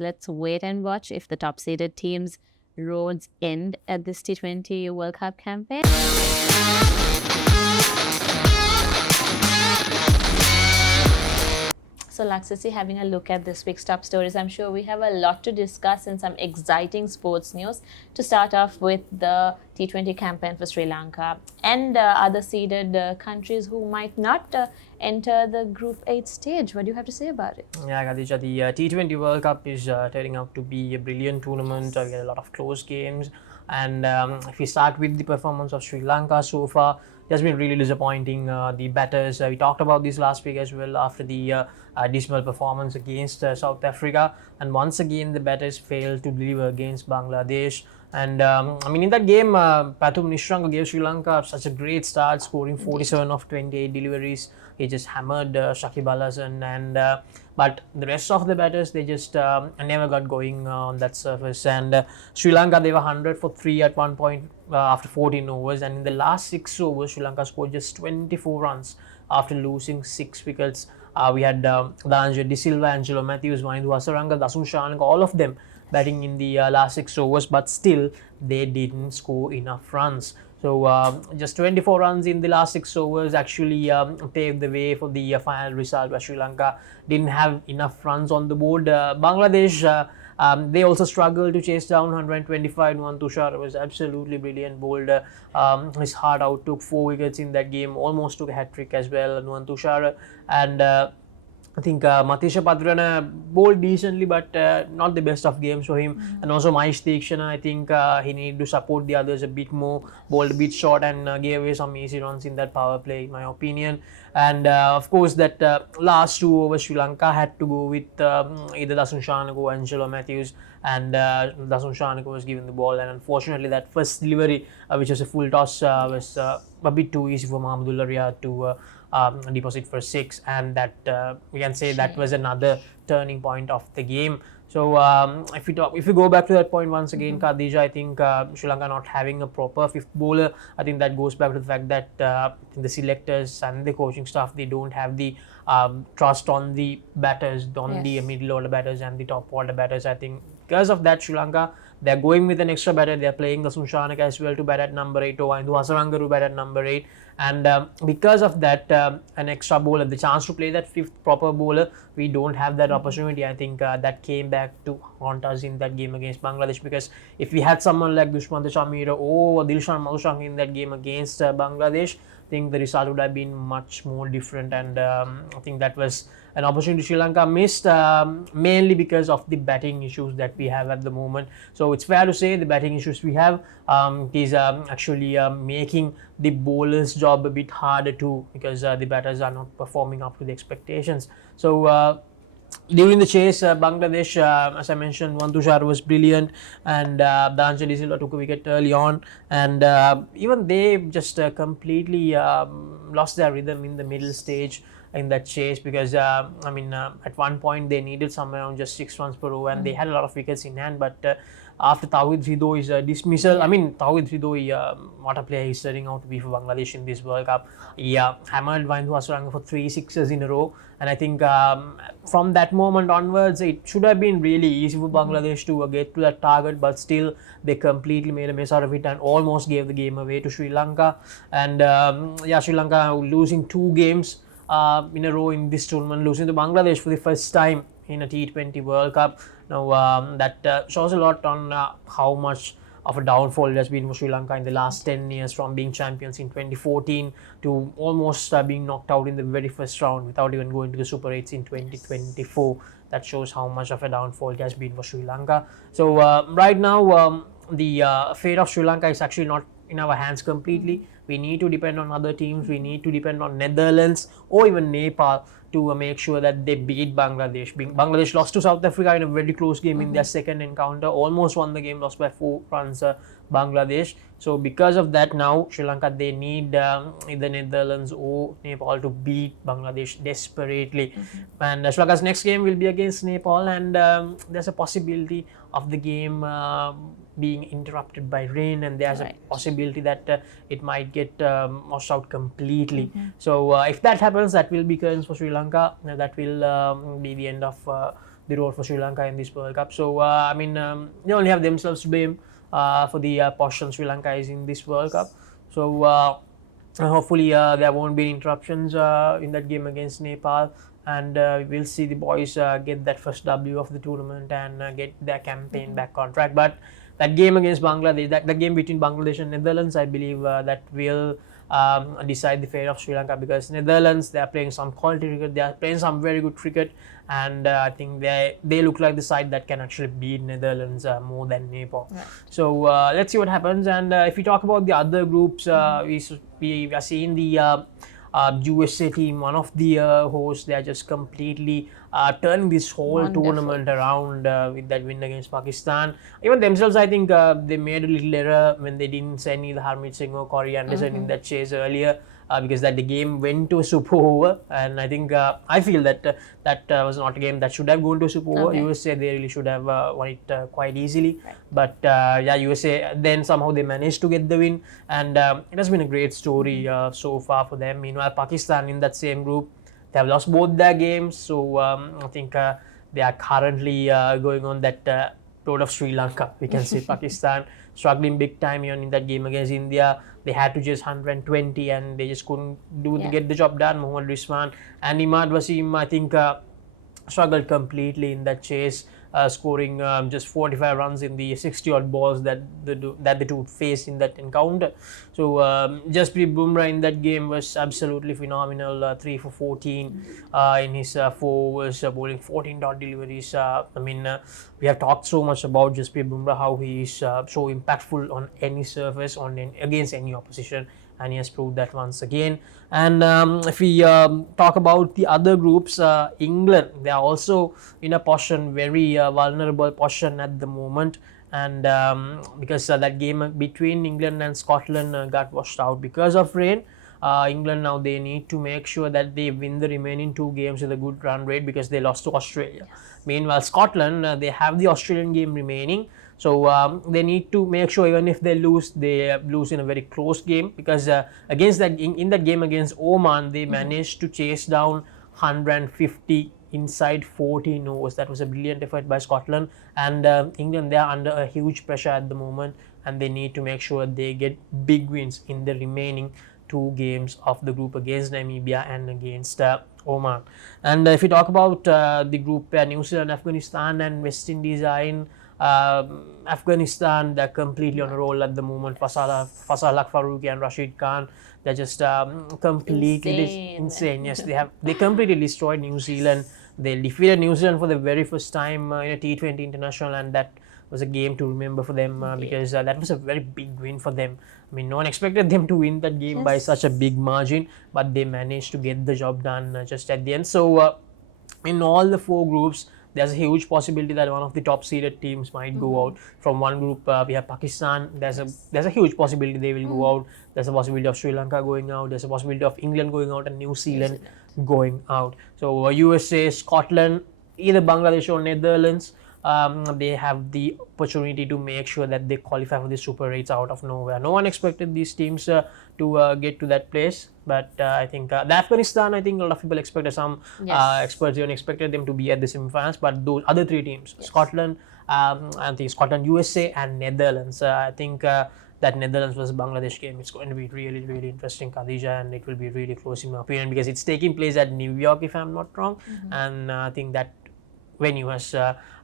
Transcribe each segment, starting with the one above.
Let's wait and watch if the top seeded teams' roads end at this T20 World Cup campaign. So, Laksisi, having a look at this week's top stories, I'm sure we have a lot to discuss and some exciting sports news. To start off with the T20 campaign for Sri Lanka and other seeded countries who might not enter the Group 8 stage. What do you have to say about it? Yeah, Kadhija, the T20 World Cup is turning out to be a brilliant tournament. We get a lot of close games. And if we start with the performance of Sri Lanka so far, it has been really disappointing. The batters, we talked about this last week as well after the dismal performance against South Africa. And once again, the batters failed to deliver against Bangladesh. And in that game, Pathum Nisranka gave Sri Lanka such a great start, scoring 47 of 28 deliveries. He just hammered Shakib Al Hasan, and but the rest of the batters, they just never got going on that surface. And Sri Lanka, they were 100 for 3 at one point after 14 overs, and in the last 6 overs, Sri Lanka scored just 24 runs after losing 6 wickets. We had Danjay De Silva, Angelo Matthews, Mahindu Hasaranga, Dasun Shanaka, all of them batting in the last 6 overs, but still they didn't score enough runs. So just 24 runs in the last 6 overs actually paved the way for the final result, where Sri Lanka didn't have enough runs on the board. Bangladesh, they also struggled to chase down 125. Nuwan Tushar was absolutely brilliant, bowled his heart out, took 4 wickets in that game, almost took a hat-trick as well, Nuwan Tushar. And I think Matisha Padrana bowled decently, but not the best of games for him. And also Mahesh Theekshana, I think he needed to support the others a bit more, bowled a bit short and gave away some easy runs in that power play, in my opinion. And of course, that last 2 overs, Sri Lanka had to go with either Dasun Shanaka or Angelo Matthews, and Dasun Shanaka was given the ball. And unfortunately, that first delivery, which was a full toss, was a bit too easy for Mahmudullah Riyad to deposit for 6, and that we can say that was another turning point of the game. So if we go back to that point once again, Kadhija, I think Sri Lanka not having a proper fifth bowler, I think that goes back to the fact that the selectors and the coaching staff, they don't have the trust on the batters, on the middle order batters and the top order batters. I think because of that, Sri Lanka, they're going with an extra batter. They're playing the Shanaka as well to bat at number 8, or Mahindu Hasaranga to bat at number 8. And because of that, an extra bowler, the chance to play that fifth proper bowler, we don't have that opportunity. I think that came back to haunt us in that game against Bangladesh, because if we had someone like Dushmantha Chameera or Dilshan Madushanka in that game against Bangladesh, I think the result would have been much more different. And I think that was an opportunity Sri Lanka missed, mainly because of the batting issues that we have at the moment. So it's fair to say the batting issues we have is actually making the bowlers' job a bit harder too, because the batters are not performing up to the expectations. So during the chase, Bangladesh, as I mentioned, Nuwan Tushar was brilliant, and Danjay De Silva took a wicket early on, and even they just completely lost their rhythm in the middle stage in that chase, because at one point they needed somewhere around just 6 runs per over, and they had a lot of wickets in hand. But after Tawhid Hridoi's dismissal, Tawhid Hridoi, what a player he's turning out to be for Bangladesh in this World Cup. He hammered Mahindu Hasaranga for 3 sixes in a row, and I think from that moment onwards, it should have been really easy for Bangladesh to get to that target, but still they completely made a mess out of it and almost gave the game away to Sri Lanka. And Sri Lanka losing 2 games in a row in this tournament, losing to Bangladesh for the first time in a T20 World Cup. Now that shows a lot on how much of a downfall it has been for Sri Lanka in the last 10 years, from being champions in 2014 to almost being knocked out in the very first round without even going to the Super 8s in 2024. That shows how much of a downfall it has been for Sri Lanka. So right now, the fate of Sri Lanka is actually not in our hands completely. We need to depend on other teams. We need to depend on Netherlands or even Nepal to make sure that they beat Bangladesh. Bangladesh lost to South Africa in a very close game in their second encounter, almost won the game, lost by 4 runs, Bangladesh. So because of that, now Sri Lanka, they need either Netherlands or Nepal to beat Bangladesh desperately. And Sri Lanka's next game will be against Nepal, and there's a possibility of the game being interrupted by rain, and there's a possibility that it might get washed out completely. So if that happens, that will be curtains for Sri Lanka. That will be the end of the road for Sri Lanka in this World Cup. So they only have themselves to blame for the position Sri Lanka is in this World Cup. So hopefully there won't be interruptions in that game against Nepal, and we'll see the boys get that first W of the tournament and get their campaign back on track. But that game against Bangladesh, that game between Bangladesh and Netherlands, I believe that will decide the fate of Sri Lanka, because Netherlands, they are playing some quality cricket, they are playing some very good cricket, and I think they look like the side that can actually beat Netherlands more than Nepal. Right. So let's see what happens. And if we talk about the other groups, we are seeing the USA team, one of the hosts. They are just completely turning this whole Wonderful. tournament around with that win against Pakistan. Even themselves, I think they made a little error when they didn't send either Harmeet Singh or Corey Anderson in that chase earlier, because that the game went to a super over, and I think I feel that that was not a game that should have gone to a super over. Okay. USA, they really should have won it quite easily, Right. but yeah, USA then somehow they managed to get the win, and it has been a great story so far for them. Meanwhile, Pakistan in that same group, they have lost both their games, so I think they are currently going on that road of Sri Lanka. We can say Pakistan struggling big time even in that game against India. They had to chase 120 and they just couldn't get the job done. Mohammad Rizwan and Imad Wasim, I think, struggled completely in that chase, scoring just 45 runs in the 60 odd balls that the two faced in that encounter. So Jasprit Bumrah in that game was absolutely phenomenal, 3 for 14 in his 4 overs, bowling 14 dot deliveries. We have talked so much about Jasprit Bumrah, how he is so impactful on any surface, against any opposition, and he has proved that once again. And if we talk about the other groups, England, they are also in a position, very vulnerable position at the moment, and because that game between England and Scotland got washed out because of rain. England now, they need to make sure that they win the remaining 2 games with a good run rate, because they lost to Australia. Yes. Meanwhile, Scotland, they have the Australian game remaining, so they need to make sure even if they lose in a very close game, because against that in that game against Oman, they managed to chase down 150 inside 14 overs. That was a brilliant effort by Scotland, and England, they are under a huge pressure at the moment, and they need to make sure they get big wins in the remaining 2 games of the group against Namibia and against Oman. And if we talk about the group, New Zealand, Afghanistan and West Indies are in. Afghanistan, they're completely on a roll at the moment. Faisal Haq Farooqi and Rashid Khan, they're just completely insane. Yes, they completely destroyed New Zealand. They defeated New Zealand for the very first time in a T20 international, and that was a game to remember for them, because that was a very big win for them. I mean, no one expected them to win that game by such a big margin, but they managed to get the job done just at the end. So in all the 4 groups, there's a huge possibility that one of the top seeded teams might go out. From one group, we have Pakistan. There's a huge possibility they will go out. There's a possibility of Sri Lanka going out. There's a possibility of England going out and New Zealand going out. So USA, Scotland, either Bangladesh or Netherlands, they have the opportunity to make sure that they qualify for the Super 8s out of nowhere. No one expected these teams to get to that place, but I think the Afghanistan, I think a lot of people expected, some experts even expected them to be at the semi-finals, but those other 3 teams, Scotland, I think Scotland, USA and Netherlands, I think that Netherlands versus Bangladesh game, it's going to be really, really interesting, Kadhija, and it will be really close in my opinion, because it's taking place at New York, if I'm not wrong, and I think that venue has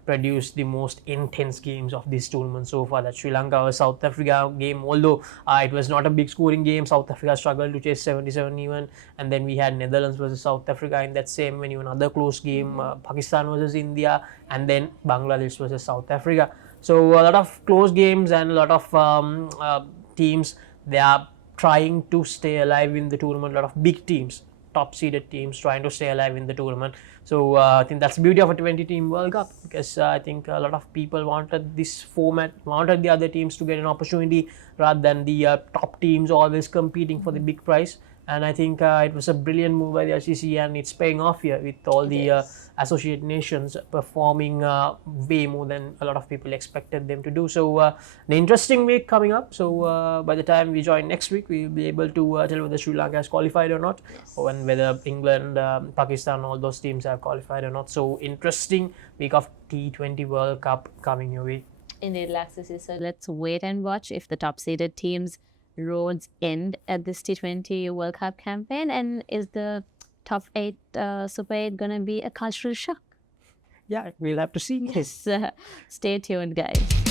produced the most intense games of this tournament so far. That Sri Lanka versus South Africa game, although it was not a big scoring game, South Africa struggled to chase 77 even, and then we had Netherlands versus South Africa in that same venue, another close game, Pakistan versus India, and then Bangladesh versus South Africa. So a lot of close games and a lot of teams, they are trying to stay alive in the tournament. A lot of big teams, top seeded teams, trying to stay alive in the tournament. So I think that's the beauty of a 20 team World Cup, because I think a lot of people wanted this format, wanted the other teams to get an opportunity rather than the top teams always competing for the big prize. And I think it was a brilliant move by the Laksisi, and it's paying off here with all the associate nations performing way more than a lot of people expected them to do. So an interesting week coming up. So by the time we join next week, we will be able to tell whether Sri Lanka has qualified or not, or whether England, Pakistan, all those teams have qualified or not. So interesting week of T20 World Cup coming your way. Indeed, Laksisi. So let's wait and watch if the top seeded teams' roads end at this T20 World Cup campaign, and is the top 8 Super 8 gonna be a cultural shock? Yeah, we'll have to see. Yes, stay tuned, guys.